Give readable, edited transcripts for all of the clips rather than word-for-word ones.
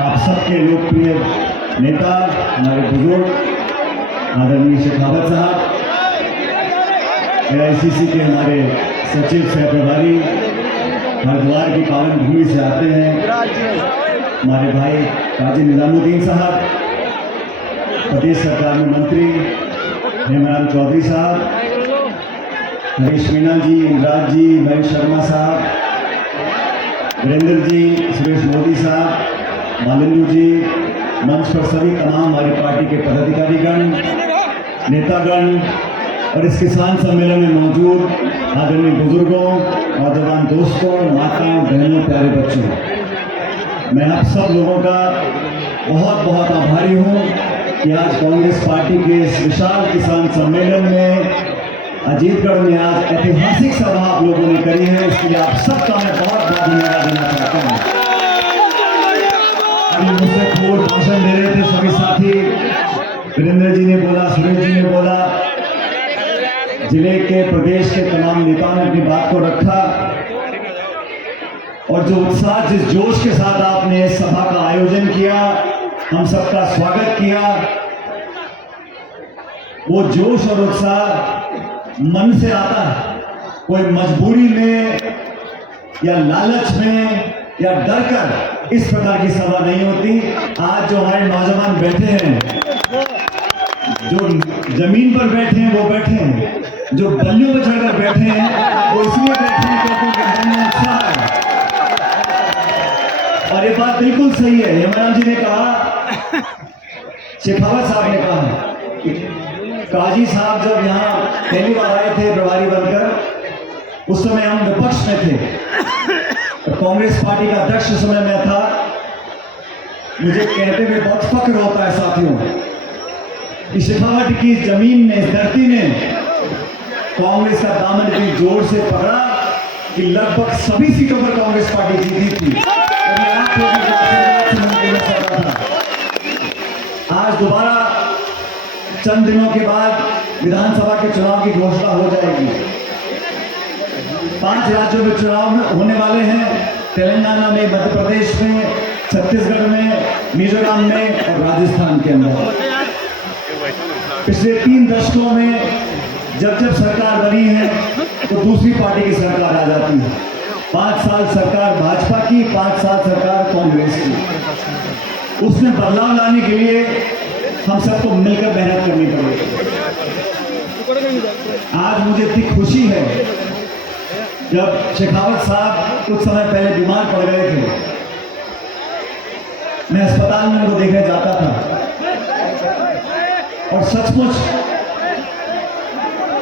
आप सबके लोकप्रिय नेता हमारे बुजुर्ग आदरणीय शेखावत साहब, AICC के हमारे सचिव सह प्रभारी हरिद्वार की पावन भूमि से आते हैं, हमारे भाई काजी निजामुद्दीन साहब, प्रदेश सरकार में मंत्री हेमराम चौधरी साहब, हरीश मीणा जी, इंद्राज जी, महेश शर्मा साहब, वीरेंद्र जी, सुरेश मोदी साहब, मालिंदु जी, मंच पर सभी तमाम हमारी पार्टी के पदाधिकारीगण, नेतागण और इस किसान सम्मेलन में मौजूद आदरणीय बुजुर्गों, नौजवान दोस्तों, माताओं, बहनों, प्यारे बच्चों, मैं आप सब लोगों का बहुत बहुत आभारी हूँ कि आज कांग्रेस पार्टी के इस विशाल किसान सम्मेलन में अजीतगढ़ में आज ऐतिहासिक सभा आप लोगों ने करी है। इसके लिए आप सबका मैं बहुत बहुत धन्यवाद देना चाहता हूँ। अभी मुझसे पूर्व भाषण दे रहे थे सभी साथी, वीरेंद्र जी ने बोला, सुरेश जी ने बोला, जिले के प्रदेश के तमाम नेताओं ने अपनी बात को रखा और जो उत्साह, जिस जोश के साथ आपने इस सभा का आयोजन किया, हम सबका स्वागत किया, वो जोश और उत्साह मन से आता है, कोई मजबूरी में या लालच में या डर कर इस प्रकार की सभा नहीं होती। आज जो हमारे नौजवान बैठे हैं, जो जमीन पर बैठे हैं वो बैठे हैं, जो बल्लियों पर चढ़कर बैठे हैं वो इसलिए बैठे हैं क्योंकि मन में उत्साह है। और ये बात बिल्कुल सही है, हेमराम जी ने कहा, शेखावत साहब ने कहा, काजी साहब जब यहाँ पहली बार आए थे प्रभारी बनकर, उस समय हम विपक्ष में थे, तो कांग्रेस पार्टी का अध्यक्ष उस समय मैं था। मुझे कहते हुए बहुत फक्र होता है साथियों कि शेखावत की जमीन ने, इस धरती ने कांग्रेस का दामन इतनी जोर से पकड़ा कि लगभग सभी सीटों पर कांग्रेस पार्टी जीती थी। आज दोबारा चंद दिनों के बाद विधानसभा के चुनाव की घोषणा हो जाएगी। 5 राज्यों में चुनाव होने वाले हैं, तेलंगाना में, मध्य प्रदेश में, छत्तीसगढ़ में, मिजोरम में और राजस्थान के अंदर। पिछले 3 दशकों में जब जब सरकार बनी है तो दूसरी पार्टी की सरकार आ जाती है। 5 साल सरकार भाजपा की, 5 साल सरकार कांग्रेस की। उसमें बदलाव लाने के लिए हम सबको मिलकर मेहनत करनी पड़ेगी। आज मुझे इतनी खुशी है, जब शेखावत साहब कुछ समय पहले बीमार पड़ गए थे, मैं अस्पताल में उनको देखने जाता था और सचमुच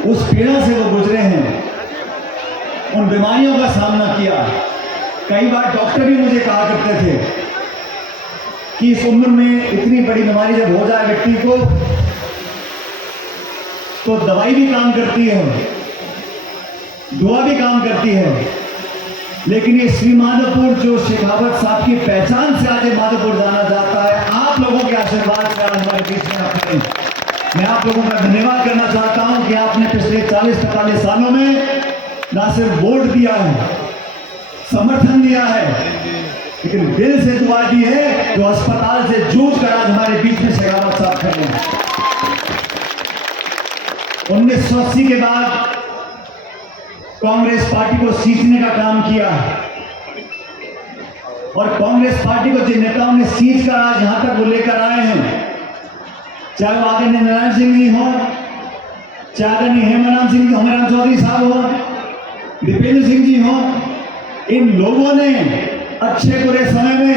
उस पीड़ा से वो गुजरे हैं, उन बीमारियों का सामना किया। कई बार डॉक्टर भी मुझे कहा करते थे कि इस उम्र में इतनी बड़ी बीमारी जब हो जाए व्यक्ति को, तो दवाई भी काम करती है, दुआ भी काम करती है, लेकिन ये श्री माधोपुर जो शेखावत साहब की पहचान से आज माधोपुर जाना जाता है, आप लोगों के आशीर्वाद से आज हमारे बीच में आप खड़े। मैं आप लोगों का धन्यवाद करना चाहता हूं कि आपने पिछले 40-45 सालों में ना सिर्फ वोट दिया है, समर्थन दिया है, लेकिन दिल से दुआ दी है। जो अस्पताल से जूझ कर आज हमारे बीच में शेखावत साहब खड़े हैं। 1980 के बाद कांग्रेस पार्टी को सींचने का काम किया और कांग्रेस पार्टी को जिन नेताओं ने सींच कर आज यहां तक वो लेकर आए हैं, चाहे वो आदरणीय नारायण सिंह जी हो, चाहे आदरणीय हेमराम चौधरी साहब हो, दीपेंद्र सिंह जी हो, इन लोगों ने अच्छे बुरे समय में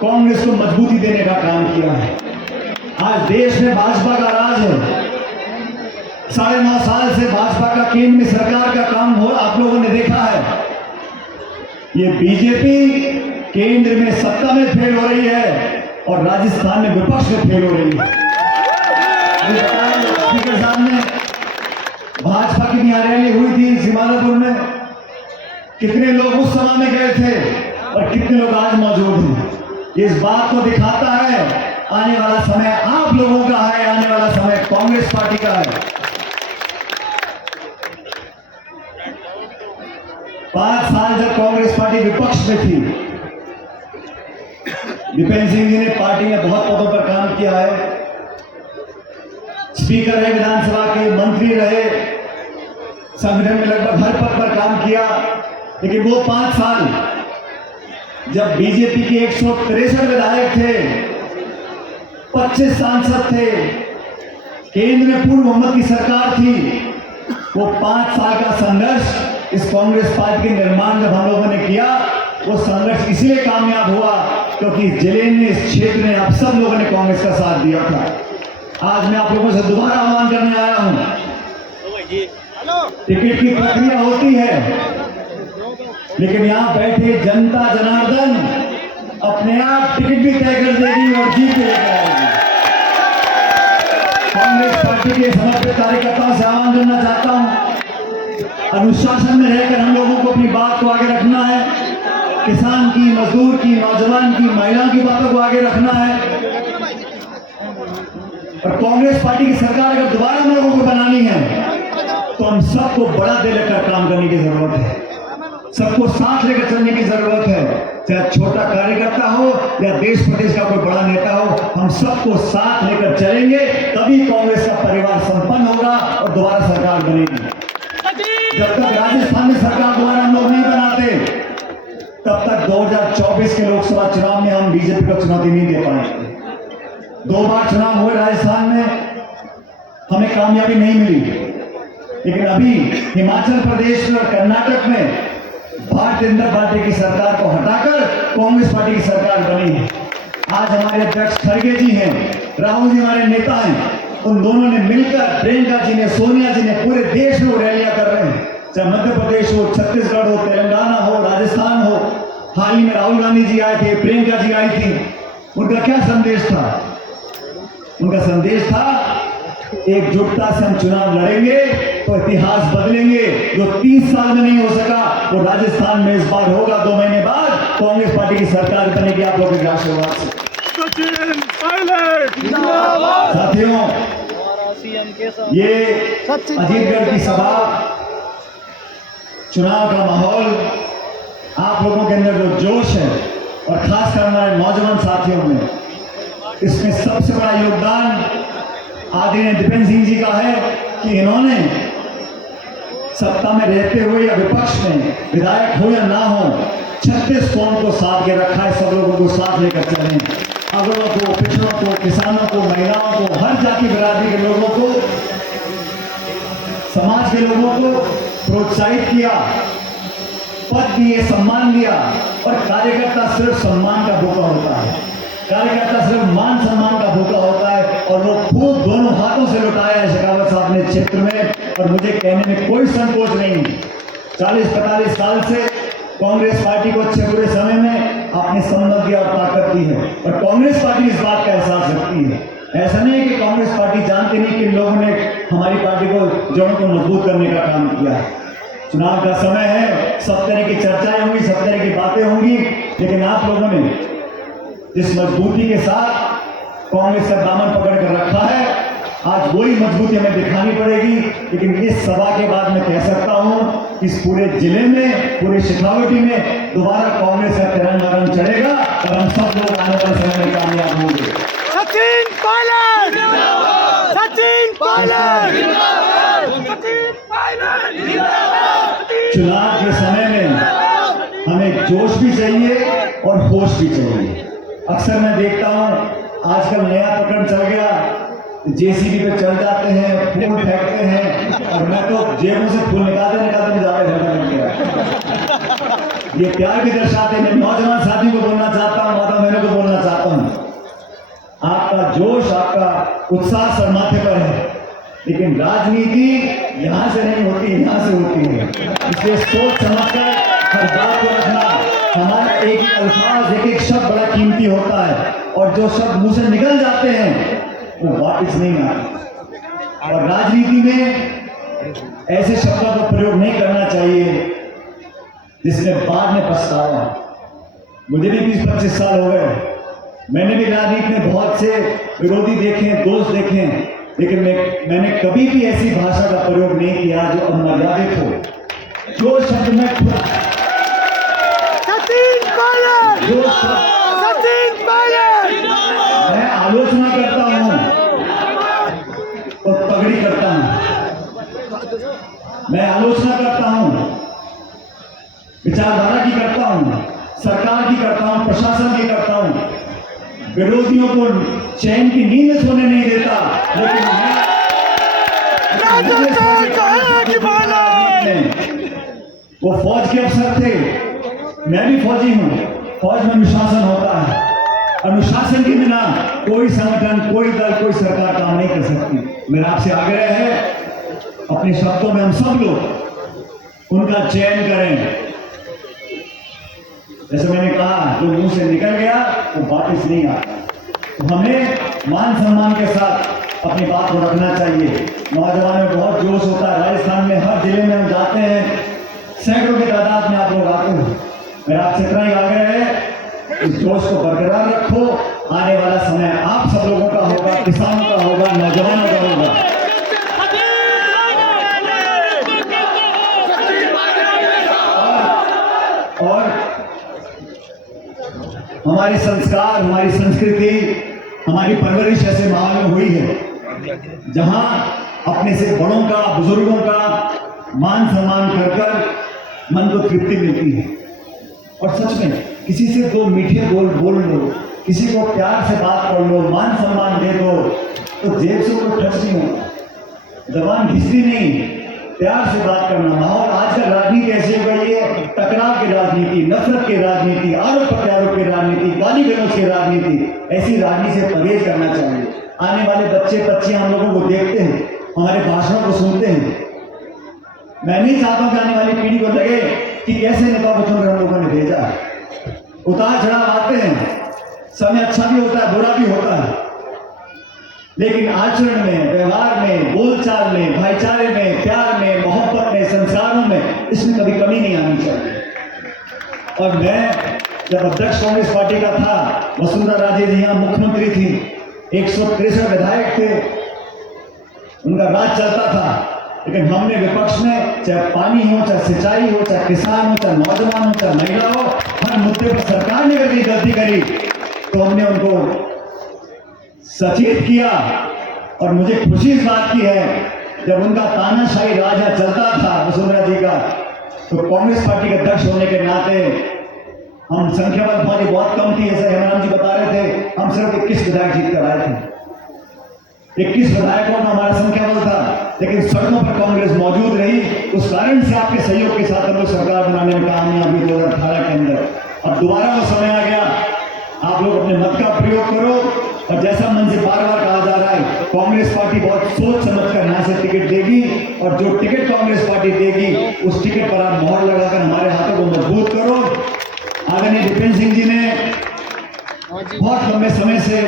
कांग्रेस को मजबूती देने का काम किया है। आज देश में भाजपा का राज है। 9.5 साल से भाजपा का केंद्र में सरकार का काम हो, आप लोगों ने देखा है। ये बीजेपी केंद्र में सत्ता में फेल हो रही है और राजस्थान में विपक्ष में फेल हो रही है। स्पीकर साहब ने भाजपा की यहाँ रैली हुई थी सीमापुर में, कितने लोग उस समय में गए थे और कितने लोग आज मौजूद हैं। इस बात को दिखाता है आने वाला समय आप लोगों का है, आने वाला समय कांग्रेस पार्टी का है। 5 साल जब कांग्रेस पार्टी विपक्ष में थी, दीपेंद्र सिंह जी ने पार्टी में बहुत पदों पर काम किया है, स्पीकर रहे विधानसभा के, मंत्री रहे, संगठन में लगभग हर पद पर काम किया। लेकिन वो 5 साल जब बीजेपी के 163 विधायक थे, 25 सांसद थे, केंद्र में पूर्ण बहुमत की सरकार थी, वो 5 साल का संघर्ष इस कांग्रेस पार्टी के निर्माण जब हम लोगों ने किया, वो संघर्ष इसलिए कामयाब हुआ क्योंकि जिले में, इस क्षेत्र में आप सब लोगों ने कांग्रेस का साथ दिया था। आज मैं आप लोगों से दोबारा आह्वान करने आया हूं, टिकट की प्रक्रिया होती है, लेकिन यहां बैठे जनता जनार्दन अपने आप टिकट भी तय कर देगी और जीत के लेकर आएगी। कांग्रेस पार्टी के समर्पित कार्यकर्ताओं से आह्वान करना चाहता हूं, अनुशासन में रहकर हम लोगों को अपनी बात को आगे रखना है। किसान की, मजदूर की, नौजवान की, महिलाओं की बातों को आगे रखना है। और कांग्रेस पार्टी की सरकार अगर दोबारा हम लोगों को बनानी है तो हम सबको बड़ा दिल लेकर काम करने की जरूरत है, सबको साथ लेकर चलने की जरूरत है। चाहे छोटा कार्यकर्ता हो या देश प्रदेश का कोई बड़ा नेता हो, हम सबको साथ लेकर चलेंगे, तभी कांग्रेस का परिवार संपन्न होगा और दोबारा सरकार बनेगी। जब तक राजस्थान में सरकार दोबारा हम लोग नहीं बनाते, तब तक 2024 के लोकसभा चुनाव में हम बीजेपी को चुनौती नहीं दे पाएंगे। 2 बार चुनाव हुए राजस्थान में, हमें कामयाबी नहीं मिली, लेकिन अभी हिमाचल प्रदेश और कर्नाटक में भारतीय जनता पार्टी की सरकार को हटाकर कांग्रेस पार्टी की सरकार बनी है। आज हमारे अध्यक्ष खड़गे जी हैं, राहुल जी हमारे नेता हैं, उन दोनों ने मिलकर, प्रियंका जी ने, सोनिया जी ने, पूरे देश में रैलियां कर रहे हैं, चाहे मध्य प्रदेश हो, छत्तीसगढ़ हो, तेलंगाना हो, राजस्थान हो। हाल ही में राहुल गांधी जी आए थे, प्रियंका जी आई थी, उनका क्या संदेश था? उनका संदेश था एकजुटता से हम चुनाव लड़ेंगे तो इतिहास बदलेंगे। जो 30 साल में नहीं हो सका वो राजस्थान में इस बार होगा। 2 महीने बाद कांग्रेस पार्टी की सरकार बनेगी आप लोगों के आशीर्वाद से। साथियों, ये अजीतगढ़ की सभा, चुनाव का माहौल, आप लोगों के अंदर जो जोश है और खासकर हमारे नौजवान साथियों में, इसमें सबसे बड़ा योगदान आदरणीय दीपेंद्र सिंह जी का है कि इन्होंने सत्ता में रहते हुए या विपक्ष में, विधायक हो या ना हो, 36 कौम को साथ के रखा है। सब लोगों को साथ लेकर चलें, अगड़ों को, पिछड़ों को, किसानों को, महिलाओं को, हर जाति बिरादरी के लोगों को, समाज के लोगों को प्रोत्साहित किया, पद दिए, सम्मान दिया। और कार्यकर्ता सिर्फ सम्मान का भूखा होता है, कार्यकर्ता सिर्फ मान सम्मान का भूखा होता है, और वो खूब दोनों हाथों से लुटाया है शेखावत साहब ने क्षेत्र में। और मुझे कहने में कोई संकोच नहीं, 40-45 साल से कांग्रेस पार्टी को अच्छे बुरे समय में आपने सम्मान दिया और ताकत दी है, और कांग्रेस पार्टी इस बात का एहसास रखती है। ऐसा नहीं है कि कांग्रेस पार्टी जानती नहीं कि लोगों ने हमारी पार्टी को, जड़ों को मजबूत करने का काम किया है। चुनाव का समय है, सब तरह की चर्चाएं होंगी, सब तरह की बातें होंगी, लेकिन आप लोगों ने जिस मजबूती के साथ कांग्रेस का दामन पकड़ कर रखा है, आज वही मजबूती हमें दिखानी पड़ेगी। लेकिन इस सभा के बाद मैं कह सकता हूं कि इस पूरे जिले में, पूरे शेखावटी में दोबारा कांग्रेस का तिरंगा रंग चढ़ेगा और हम सब लोग आने वाले समय में कामयाब होंगे। सचिन पायलट जिंदाबाद, सचिन पायलट जिंदाबाद, सचिन पायलट जिंदाबाद। चुनाव के समय में हमें जोश भी चाहिए और होश भी चाहिए। अक्सर मैं देखता हूं आजकल नया प्रकरण चल गया, जेसीबी पे चल जाते हैं, फूल फेंकते हैं, और मैं तो जेबों से फूल निकालते ज्यादा घर में गया। ये प्यार भी दर्शाते हैं। नौजवान साथी को बोलना चाहता हूँ, माता बहनों को बोलना चाहता हूँ, आपका जोश, आपका उत्साह सर माथे पर है, लेकिन राजनीति यहां से नहीं होती, यहां से होती है। इसलिए सोच समझकर हर बात को रखना। हमारा एक एक अल्फाज, एक एक शब्द बड़ा कीमती होता है, और जो शब्द मुंह से निकल जाते हैं वो वापस नहीं आते। और राजनीति में ऐसे शब्दों का प्रयोग नहीं करना चाहिए जिसमें बाद में पछतावा। मुझे भी 20-25 साल हो गए, मैंने भी राजनीति में बहुत से विरोधी देखे, दोस्त देखे, लेकिन मैंने कभी भी ऐसी भाषा का प्रयोग नहीं किया जो अमर्यादित हो। जो शब्द में सचिन पायलट, सचिन पायलट। आलोचना करता हूं और पगड़ी करता हूं। मैं आलोचना करता हूं, विचारधारा की करता हूं, सरकार की करता हूं, प्रशासन की करता हूं, विरोधियों को चैन की नींद सोने नहीं देता। लेकिन वो फौज के अफसर थे, मैं भी फौजी हूं। फौज में अनुशासन होता है, अनुशासन के बिना कोई संगठन, कोई दल, कोई सरकार काम नहीं कर सकती। मेरा आपसे आग्रह है, अपने शब्दों में हम सब लोग उनका चयन करें। जैसे मैंने कहा, जो मुंह से निकल गया वो वापस नहीं आता। तो हमें मान सम्मान के साथ अपनी बात को रखना चाहिए। नौजवानों में बहुत जोश होता है। राजस्थान में हर जिले में हम जाते हैं, सैकड़ों की तादाद में आप लोग आते हैं। मेरा आपसे इतना ही आग्रह है, इस जोश को बरकरार रखो। आने वाला समय आप सब लोगों का होगा, किसानों का होगा, नौजवानों का होगा। और हमारे संस्कार, हमारी संस्कृति, हमारी परवरिश ऐसे माहौल में हुई है जहां अपने से बड़ों का, बुजुर्गों का मान सम्मान कर कर मन को तृप्ति मिलती है। और सच में किसी से दो मीठे बोल लो, किसी को प्यार से बात कर लो, मान सम्मान दे दो, तो जेब से कोई टच नहीं होता, जबान घिसती नहीं। प्यार से बात करना। माहौल आजकल राजनीति ऐसी हो गई है, टकराव की राजनीति, नफरत की राजनीति, आरोप प्रत्यारोप की राजनीति, गाली गलौज की राजनीति। ऐसी राजनीति से परहेज करना चाहिए। आने वाले बच्चे बच्चियां हम लोगों को देखते हैं, हमारे भाषणों को सुनते हैं। मैं नहीं चाहता कि आने वाली पीढ़ी को लगे कि कैसे नेता को चुनकर हम लोगों ने भेजा है। उतार चढ़ाव आते हैं, समय अच्छा भी होता है, बुरा भी होता है, लेकिन आचरण में, व्यवहार में, बोलचाल में, भाईचारे में, प्यार में, मोहब्बत में, संस्कारों में, इसमें कभी कमी नहीं आनी चाहिए। और मैं जब अध्यक्ष कांग्रेस पार्टी का था, वसुंधरा राजे जी यहाँ मुख्यमंत्री थी, 163 विधायक थे, उनका राज चलता था। लेकिन हमने विपक्ष में, चाहे पानी हो, चाहे सिंचाई हो, चाहे किसान हो, चाहे नौजवान हो, चाहे महिला हो, हर मुद्दे पर सरकार ने अगर गलती करी तो हमने उनको सचेत किया। और मुझे खुशी इस बात की है, जब उनका तानाशाही राज चलता था वसुंधरा जी का, तो कांग्रेस पार्टी के अध्यक्ष होने के नाते हम संख्या बल हमारी बहुत कम थी, जैसे हेमराम जी बता रहे थे, हम सिर्फ 21 विधायक जीत कर आए थे। 21 विधायकों का हमारा संख्या बल था, लेकिन सड़कों पर कांग्रेस मौजूद रही। उस कारण से आपके सहयोग के साथ हम लोग सरकार बनाने में कामयाब हुए 2018 के अंदर। अब दोबारा वो समय आ गया, आप लोग अपने मत का प्रयोग करो। और जैसा मन से बार बार कहा जा रहा है, कांग्रेस पार्टी बहुत सोच समझ कर यहाँ से टिकट देगी, और जो टिकट कांग्रेस पार्टी देगी उस टिकट पर आप मोहर लगाकर हमारे हाथों को मजबूत करो। आदरणीय दीपेंद्र सिंह जी ने बहुत लंबे समय से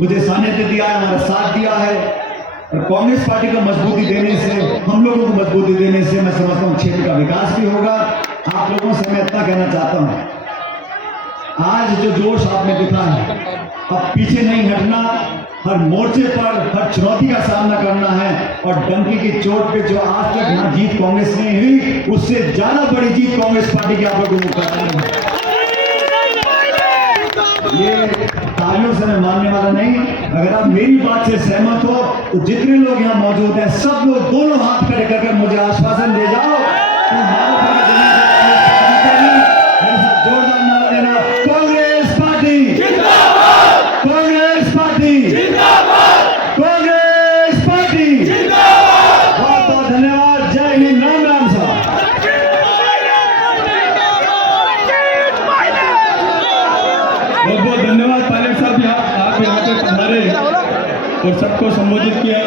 मुझे सानिध्य दिया है, हमारा साथ दिया है, और कांग्रेस पार्टी को मजबूती देने से, हम लोगों को मजबूती देने से मैं समझता हूँ क्षेत्र का विकास भी होगा। आप लोगों से मैं इतना कहना चाहता हूँ, आज जो जोश आपने दिखा है, अब पीछे नहीं हटना, हर मोर्चे पर हर चुनौती का सामना करना है। और डंकी की चोट पे जो आज तक यहाँ जीत कांग्रेस ने हुई, उससे ज्यादा बड़ी जीत कांग्रेस पार्टी की आप लोगों को करना है। ये तालियों से मैं मानने वाला नहीं। अगर आप मेरी बात से सहमत हो तो जितने लोग यहाँ मौजूद हैं, सब लोग दोनों हाथ खड़े कर मुझे आश्वासन दे जाओ कि जोरदार नारा देना, कांग्रेस पार्टी जिंदाबाद, कांग्रेस पार्टी जिंदाबाद, कांग्रेस पार्टी जिंदाबाद। बहुत बहुत धन्यवाद। जय हिंद। राम राम साहब। बहुत बहुत धन्यवाद पायलट साहब, आप यहाँ पे पधारे और सबको संबोधित किया।